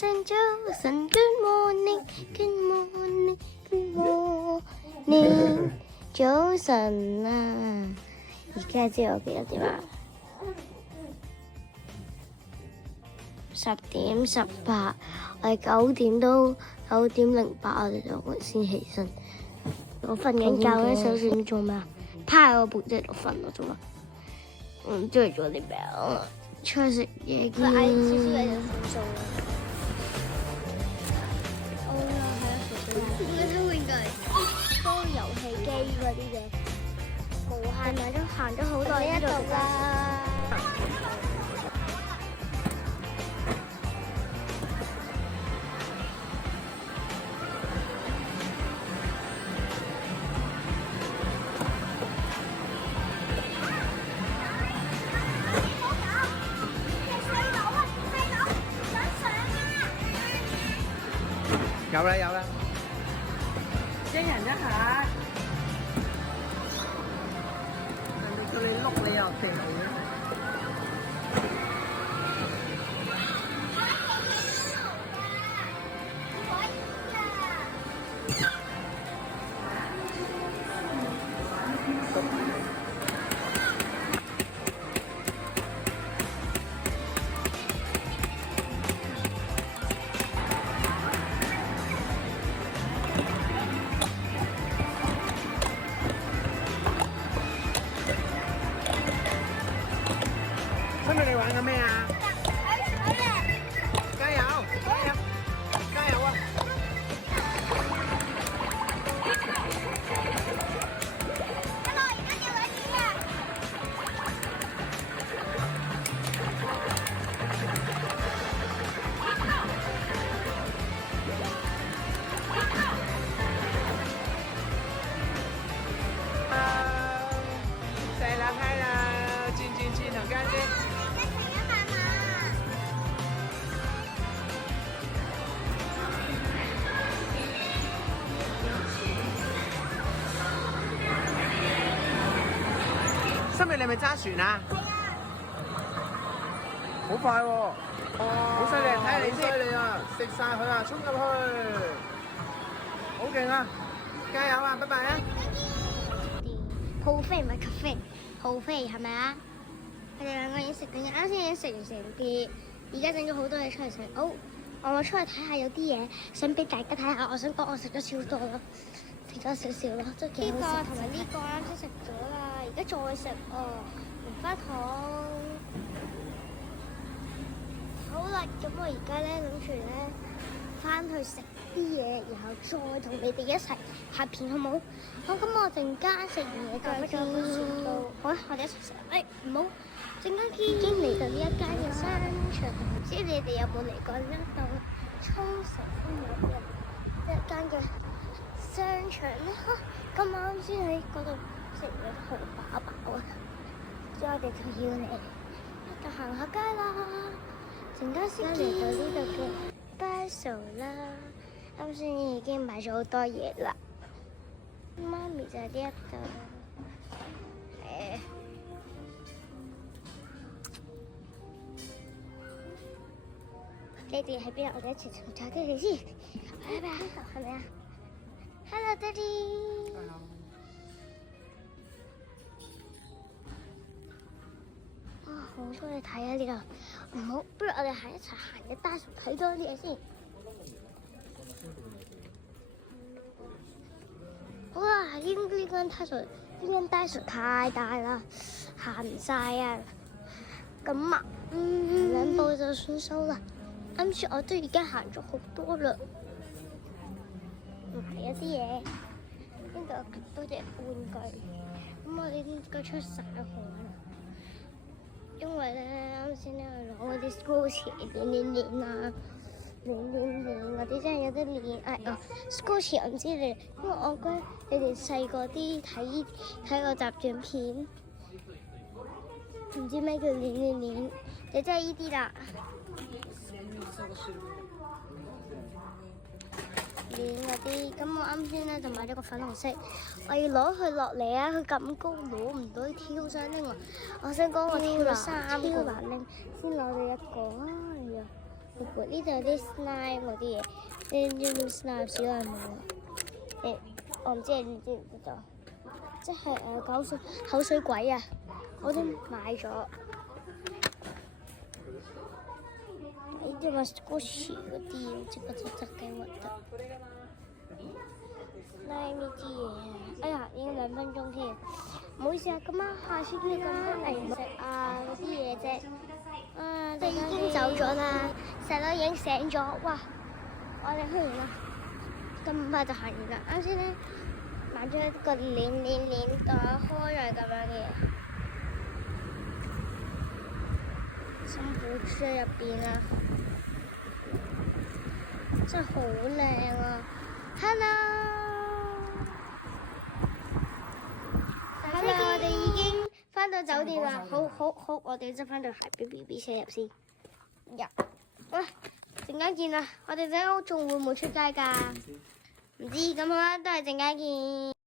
晨，早晨 ，Good morning，Good morning，Good morning，早晨啊！而家知我幾多點啊？10:18，我哋9:08，我哋就先起身。我瞓緊覺嗰陣時，你做咩啊？趴喺我背脊度瞓咯，做乜？追咗啲病，出去食嘢。佢嗌少少嘢就算數啦。哦，係啊，我睇玩具，多遊戲機嗰啲嘅，無限買咗行咗好耐呢度啦。有啦有啦，一人一下，人哋叫你碌你又停嘅。今日你玩緊咩啊？加油！加油！加油啊！再拉开了，进，很干净。心美，你係咪揸船啊？好快喎！好犀利，睇下你先。犀利啊！食晒佢啊，衝入去！好勁啊！加油啊！拜拜啊！好飛唔係 cafe，好飛係咪啊？佢哋兩個已經食緊嘢，啱先已經食完成啲，而家整咗好多嘢出嚟食。好，我出去睇下有啲嘢想俾大家睇下。我想講我食咗超多咯，食咗少少咯，都幾好食。呢個同埋呢個啱先食咗啦，而家再食棉花糖。好啦，咁我而家咧諗住咧翻去食啲嘢，然後再同你哋一齊拍片，好冇？好，咁我陣間食完嘢再咗本雪糕。好啦，我哋一齊食。唔好，陣間已經嚟到呢一間嘅商場，唔知你哋有冇嚟過呢度沖繩有一間嘅商場咧？咁啱先喺嗰度食嘢好飽飽啊！所以我哋就要嚟就行下街啦。陣間先嚟到呢度嘅 Basel 啦，啱先已經買咗好多嘢啦。媽咪就喺呢一度，爹哋喺邊？我哋一齊尋找爹哋先。喺邊？係咪啊 ？Hello， 爹哋。哇，好多嘢睇啊！呢度唔好，不如我哋一齊行嘅Daiso睇多啲嘢先。好啦，呢間Daiso太大啦，行唔晒啊！咁啊，2步就算數啦。啱先我都已經行咗好多啦，買一啲嘢，呢度有咁多隻玩具，咁我哋應該出晒汗啦。因為咧，啱先咧去攞嗰啲 school 錢練啊，練嗰啲真係有得練。school 錢我唔知你，因為我覺得你哋細個啲睇個集短片，唔知咩叫練，就真係依啲啦。練嗰啲，咁我啱先咧就買咗個粉紅色，我要攞佢落嚟啊！佢咁高攞唔到，跳上拎我想講我跳咗3個，超難拎，先攞到一個。哎呀，呢度有啲 slime 嗰啲嘢，啲 slime 小耐冇啦。我唔知你知唔知道？即係口水鬼啊！我都買咗。呢啲話 squishy 嗰啲，即係覺得幾核突。slime 呢啲嘢啊！哎呀，已經2分鐘添，唔好意思啊，咁啊，下次叫你咁多零食啊嗰啲嘢啫。即係已經走咗啦，細佬已經醒咗，哇！我哋去完啦，咁快就行完啦。啱先咧買咗一個鏈打開係咁樣嘅，新寶珠喺入邊啊，真係好靚啊 ！Hello，我哋已經返到酒店啦，好，我哋執返對鞋俾 BB 車入先。入，喂，陣間見啦，我哋陣間仲會唔會出街㗎？唔知，咁好啦，都係陣間見。